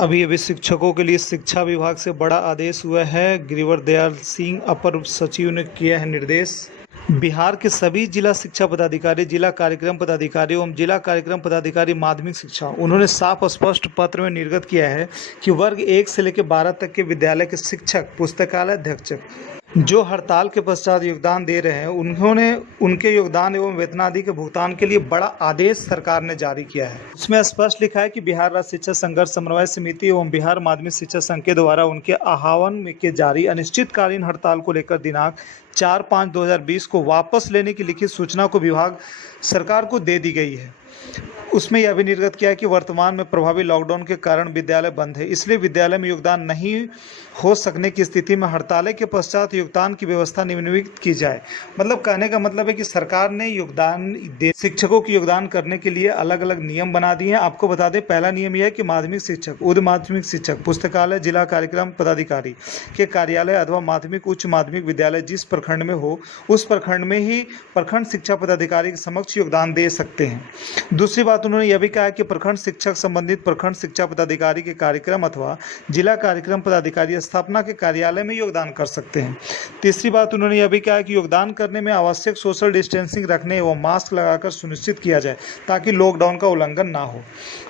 अभी अभी शिक्षकों के लिए शिक्षा विभाग से बड़ा आदेश हुआ है। गिरिवर दयाल सिंह अपर सचिव ने किया है निर्देश। बिहार के सभी जिला शिक्षा पदाधिकारी, जिला कार्यक्रम पदाधिकारी एवं जिला कार्यक्रम पदाधिकारी माध्यमिक शिक्षा, उन्होंने साफ स्पष्ट पत्र में निर्गत किया है कि वर्ग 1 से लेकर 12 तक के विद्यालय के शिक्षक, पुस्तकालय अध्यक्ष जो हड़ताल के पश्चात योगदान दे रहे हैं, उन्होंने उनके योगदान एवं वेतनादि के भुगतान के लिए बड़ा आदेश सरकार ने जारी किया है। उसमें स्पष्ट लिखा है कि बिहार राज्य शिक्षा संघर्ष समन्वय समिति एवं बिहार माध्यमिक शिक्षा संघ के द्वारा उनके आह्वान के जारी अनिश्चितकालीन हड़ताल को लेकर दिनांक 4/5/2020 को वापस लेने की लिखित सूचना को विभाग सरकार को दे दी गई है। उसमें यह भी निर्गत किया है कि वर्तमान में प्रभावी लॉकडाउन के कारण विद्यालय बंद है, इसलिए विद्यालय में योगदान नहीं हो सकने की स्थिति में हड़ताल के पश्चात योगदान की व्यवस्था निम्नलिखित की जाए। मतलब कहने का मतलब है कि सरकार ने शिक्षकों की योगदान करने के लिए अलग अलग नियम बना दिए हैं। आपको बता दें, पहला नियम यह है कि माध्यमिक शिक्षक, उच्च माध्यमिक शिक्षक, पुस्तकालय, जिला कार्यक्रम पदाधिकारी के कार्यालय अथवा माध्यमिक उच्च माध्यमिक विद्यालय जिस प्रखंड में हो, उस प्रखंड में ही प्रखंड शिक्षा पदाधिकारी के समक्ष योगदान दे सकते हैं। दूसरी बात उन्होंने यह भी कहा कि प्रखंड शिक्षक संबंधित प्रखंड शिक्षा पदाधिकारी के कार्यक्रम अथवा जिला कार्यक्रम पदाधिकारी स्थापना के कार्यालय में योगदान कर सकते हैं। तीसरी बात उन्होंने यह भी कहा कि योगदान करने में आवश्यक सोशल डिस्टेंसिंग रखने एवं मास्क लगाकर सुनिश्चित किया जाए ताकि लॉकडाउन का उल्लंघन ना हो।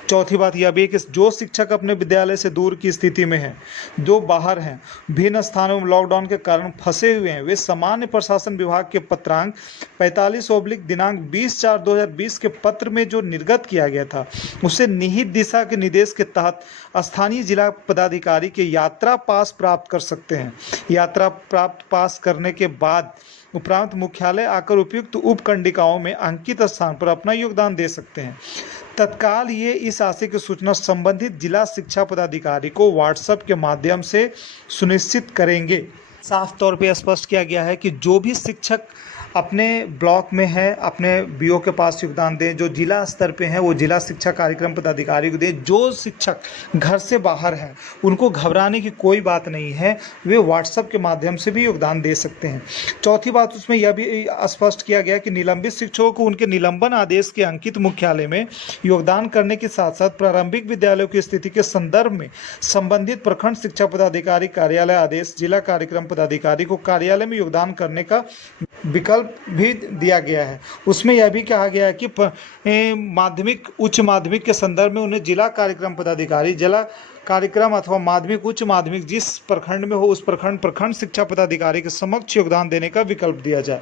चौथी बात यह भी है कि जो शिक्षक अपने विद्यालय से दूर की स्थिति में हैं, जो बाहर हैं, भिन्न स्थानों में लॉकडाउन के कारण फंसे हुए हैं, वे सामान्य प्रशासन विभाग के पत्रांक 45/ दिनांक 20/4/2020 के पत्र में जो निर्गत किया गया था, उसे निहित दिशा के निर्देश के तहत स्थानीय जिला पदाधिकारी के यात्रा पास प्राप्त कर सकते हैं। यात्रा प्राप्त पास करने के बाद उपरांत मुख्यालय आकर उपयुक्त उपखंडिकाओं में अंकित स्थान पर अपना योगदान दे सकते हैं। तत्काल ये इस आशय की सूचना संबंधित जिला शिक्षा पदाधिकारी को व्हाट्सएप के माध्यम से सुनिश्चित करेंगे। साफ तौर पे स्पष्ट किया गया है कि जो भी शिक्षक अपने ब्लॉक में है, अपने बीओ के पास योगदान दें, जो जिला स्तर पे हैं वो जिला शिक्षा कार्यक्रम पदाधिकारी को दें। जो शिक्षक घर से बाहर हैं उनको घबराने की कोई बात नहीं है, वे व्हाट्सएप के माध्यम से भी योगदान दे सकते हैं। चौथी बात उसमें यह भी स्पष्ट किया गया कि निलंबित शिक्षकों को उनके निलंबन आदेश के अंकित मुख्यालय में योगदान करने के साथ साथ प्रारंभिक विद्यालयों की स्थिति के संदर्भ में संबंधित प्रखंड शिक्षा पदाधिकारी कार्यालय आदेश जिला कार्यक्रम पदाधिकारी को कार्यालय में योगदान करने का विकल्प भी दिया गया है। उसमें यह भी कहा गया है कि माध्यमिक उच्च माध्यमिक के संदर्भ में उन्हें जिला कार्यक्रम पदाधिकारी, जिला कार्यक्रम अथवा माध्यमिक उच्च माध्यमिक जिस प्रखंड में हो उस प्रखंड शिक्षा पदाधिकारी के समक्ष योगदान देने का विकल्प दिया जाए।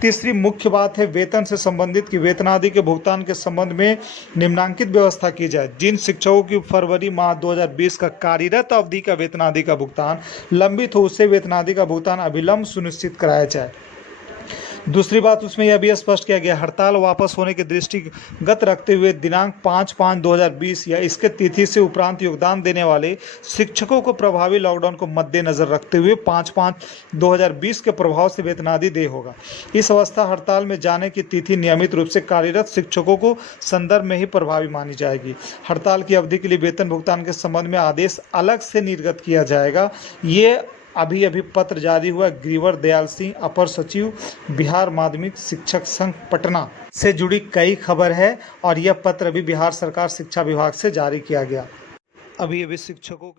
तीसरी मुख्य बात है वेतन से संबंधित कि वेतनादि के भुगतान के संबंध में निम्नांकित व्यवस्था की जाए। जिन शिक्षकों की फरवरी माह 2020 का कार्यरत अवधि का वेतनादि का भुगतान लंबित हो, उससे वेतनादि का भुगतान अविलंब सुनिश्चित कराया जाए। दूसरी बात उसमें यह भी स्पष्ट किया गया, हड़ताल वापस होने के दृष्टिगत रखते हुए दिनांक 5/5/2020 या इसके तिथि से उपरांत योगदान देने वाले शिक्षकों को प्रभावी लॉकडाउन को मद्देनजर रखते हुए 5/5/2020 के प्रभाव से वेतनादि देय होगा। इस अवस्था हड़ताल में जाने की तिथि नियमित रूप से कार्यरत शिक्षकों को संदर्भ में ही प्रभावी मानी जाएगी। हड़ताल की अवधि के लिए वेतन भुगतान के संबंध में आदेश अलग से निर्गत किया जाएगा। ये अभी पत्र जारी हुआ गिरिवर दयाल सिंह अपर सचिव बिहार माध्यमिक शिक्षक संघ पटना से जुड़ी कई खबर है और यह पत्र अभी बिहार सरकार शिक्षा विभाग से जारी किया गया। अभी शिक्षकों के